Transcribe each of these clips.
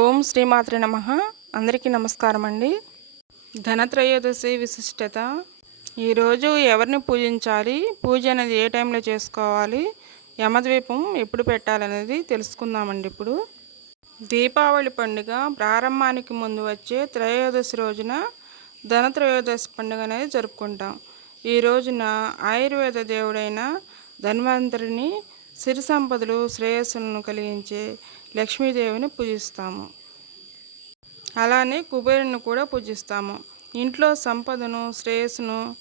ఓం శ్రీమాత్రి నమ. అందరికీ నమస్కారం అండి ధనత్రయోదశి విశిష్టత. ఈరోజు ఎవరిని పూజించాలి? పూజ అనేది ఏ టైంలో చేసుకోవాలి? యమద్వీపం ఎప్పుడు పెట్టాలనేది తెలుసుకుందామండి ఇప్పుడు. దీపావళి పండుగ ప్రారంభానికి ముందు వచ్చే త్రయోదశి రోజున ధనత్రయోదశి పండుగ అనేది జరుపుకుంటాం. ఈ రోజున ఆయుర్వేద దేవుడైన ధన్వంతరిని సిరి సంపదలు శ్రేయస్సులను కలిగించే లక్ష్మీదేవిని పూజిస్తాము. అలానే కుబేరుని కూడా పూజిస్తాము. ఇంట్లో సంపదను శ్రేయస్సును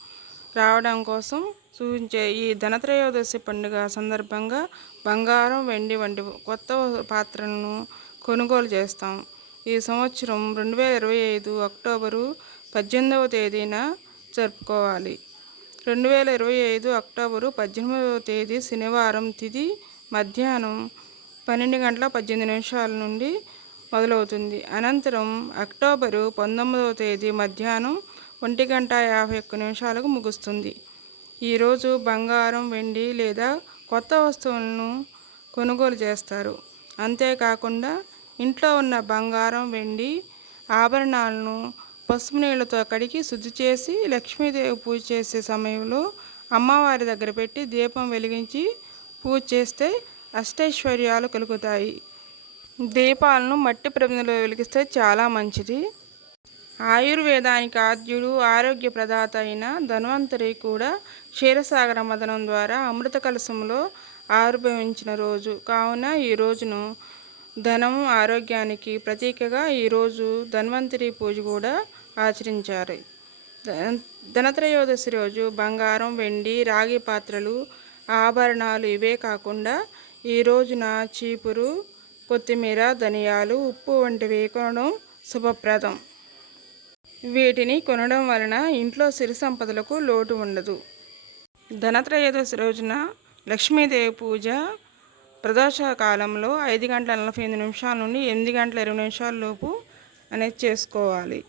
రావడం కోసం సూచించే ఈ ధనత్రయోదశి పండుగ సందర్భంగా బంగారం వెండి వంటి కొత్త పాత్రలను కొనుగోలు చేస్తాం. ఈ సంవత్సరం రెండు వేల ఇరవై ఐదు అక్టోబరు పద్దెనిమిదవ తేదీన జరుపుకోవాలి. రెండు వేల ఇరవై ఐదు అక్టోబరు పద్దెనిమిదవ తేదీ శనివారం తిది మధ్యాహ్నం పన్నెండు గంటల పద్దెనిమిది నిమిషాల నుండి మొదలవుతుంది. అనంతరం అక్టోబరు పంతొమ్మిదవ తేదీ మధ్యాహ్నం ఒంటి గంట యాభై ఒక్క నిమిషాలకు ముగుస్తుంది. ఈరోజు బంగారం వెండి లేదా కొత్త వస్తువులను కొనుగోలు చేస్తారు. అంతేకాకుండా ఇంట్లో ఉన్న బంగారం వెండి ఆభరణాలను పసుపు నీళ్ళతో కడిగి శుద్ధి చేసి లక్ష్మీదేవి పూజ చేసే సమయంలో అమ్మవారి దగ్గర పెట్టి దీపం వెలిగించి పూజ చేస్తే అష్టైశ్వర్యాలు కలుగుతాయి. దీపాలను మట్టి ప్రమిదలో వెలిగిస్తే చాలా మంచిది. ఆయుర్వేదానికి ఆద్యుడు ఆరోగ్య ప్రదాత అయిన ధన్వంతరి కూడా క్షీరసాగర మదనం ద్వారా అమృత కలశంలో ఆవిర్భవించిన రోజు. కావున ఈ రోజును ధనం ఆరోగ్యానికి ప్రతీకగా ఈరోజు ధన్వంతరి పూజ కూడా ఆచరించారు. ధనత్రయోదశి రోజు బంగారం వెండి రాగి పాత్రలు ఆభరణాలు ఇవే కాకుండా ఈ రోజున చీపురు కొత్తిమీర ధనియాలు ఉప్పు వంటివి కొనడం శుభప్రదం. వీటిని కొనడం వలన ఇంట్లో సిరి సంపదలకు లోటు ఉండదు. ధనత్రయోదశి రోజున లక్ష్మీదేవి పూజ ప్రదోష కాలంలో ఐదు గంటల నలభై ఎనిమిది నిమిషాల నుండి ఎనిమిది గంటల ఇరవై నిమిషాల లోపు అనేది చేసుకోవాలి.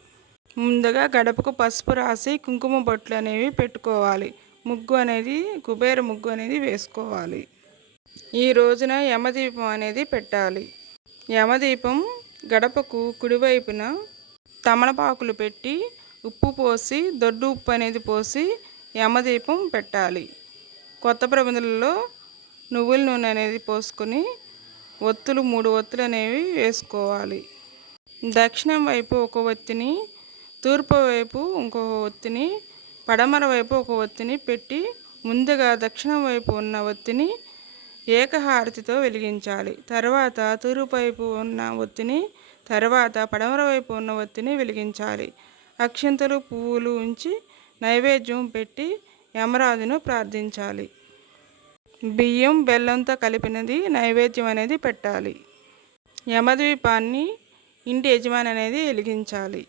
ముందుగా గడపకు పసుపు రాసి కుంకుమ బొట్లు అనేవి పెట్టుకోవాలి. ముగ్గు అనేది కుబేర ముగ్గు అనేది వేసుకోవాలి. ఈ రోజున యమదీపం అనేది పెట్టాలి. యమదీపం గడపకు కుడివైపున తమలపాకులు పెట్టి ఉప్పు పోసి దొడ్డు ఉప్పు అనేది పోసి యమదీపం పెట్టాలి. కొత్త ప్రబంధులలో నువ్వుల నూనె అనేది పోసుకొని ఒత్తులు మూడు ఒత్తులు అనేవి వేసుకోవాలి. దక్షిణం వైపు ఒక ఒత్తిని తూర్పు వైపు ఇంకో ఒత్తిని పడమర వైపు ఒక ఒత్తిని పెట్టి ముందుగా దక్షిణం వైపు ఉన్న ఒత్తిని ఏకహారతితో వెలిగించాలి. తర్వాత తూర్పు వైపు ఉన్న ఒత్తిని తర్వాత పడమర వైపు ఉన్న ఒత్తిని వెలిగించాలి. అక్షంతలు పువ్వులు ఉంచి నైవేద్యం పెట్టి యమరాజును ప్రార్థించాలి. బియ్యం బెల్లంతో కలిపినది నైవేద్యం అనేది పెట్టాలి. యమద్వీపాన్ని ఇంటి యజమాని అనేది వెలిగించాలి.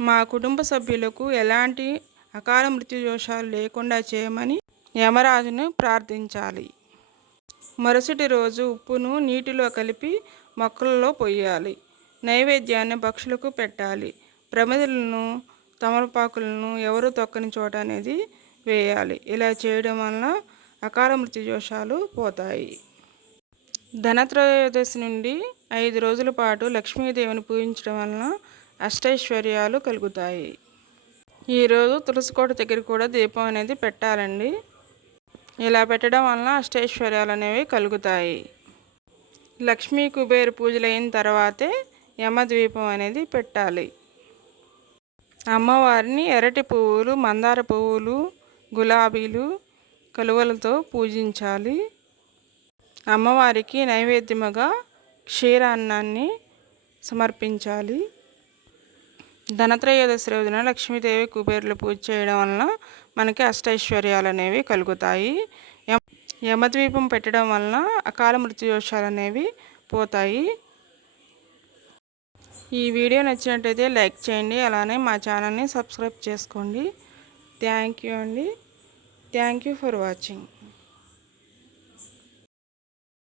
మా కుటుంబ సభ్యులకు ఎలాంటి అకాల మృత్యు దోషాలు లేకుండా చేయమని యమరాజును ప్రార్థించాలి. మరుసటి రోజు ఉప్పును నీటిలో కలిపి మొక్కలలో పొయ్యాలి. నైవేద్యాన్ని పక్షులకు పెట్టాలి. ప్రమిదలను తమలపాకులను ఎవరు తొక్కని చోట అనేది వేయాలి. ఇలా చేయడం వలన అకాల మృత్యు దోషాలు పోతాయి. ధనత్రయోదశి నుండి ఐదు రోజుల పాటు లక్ష్మీదేవిని పూజించడం వలన అష్టైశ్వర్యాలు కలుగుతాయి. ఈరోజు తులసికోట దగ్గర కూడా దీపం అనేది పెట్టాలండి. ఇలా పెట్టడం వలన అష్టైశ్వర్యాలు అనేవి కలుగుతాయి. లక్ష్మీ కుబేర పూజలైన తర్వాతే యమద్వీపం అనేది పెట్టాలి. అమ్మవారిని ఎరటి పువ్వులు మందార పువ్వులు గులాబీలు కలువలతో పూజించాలి. అమ్మవారికి నైవేద్యముగా క్షీరాన్నాన్ని సమర్పించాలి. ధనత్రయోదశి రోజున లక్ష్మీదేవి కుబేరులు పూజ చేయడం వలన మనకి అష్టైశ్వర్యాలు అనేవి కలుగుతాయి యమద్వీపం పెట్టడం వలన అకాల మృత్యుదోషాలు అనేవి పోతాయి. ఈ వీడియో నచ్చినట్టయితే లైక్ చేయండి అలానే మా ఛానల్ని సబ్స్క్రైబ్ చేసుకోండి. థ్యాంక్ యూ అండి. Thank you for watching.